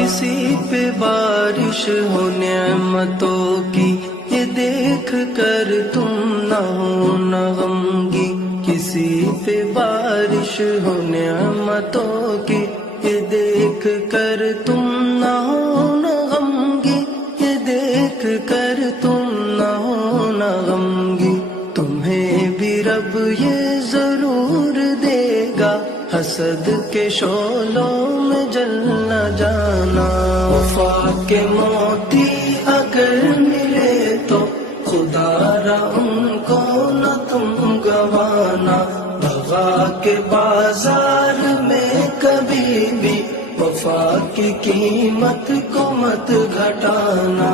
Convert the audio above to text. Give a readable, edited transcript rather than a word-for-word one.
किसी पे बारिश हो नेमतों की, ये देख कर तुम न हो न गमगी। किसी पे बारिश हो नेमतों की, ये देख कर तुम न हो न गमगी। ये देख कर तुम न हो न गमगी। तुम्हें भी रब ये जरूर देगा, हसद के शोलों में जल न जाना। वफा के मोती अगर मिले तो खुदारा उनको न तुम गवाना। भगा के बाजार में कभी भी वफा की कीमत को मत घटाना।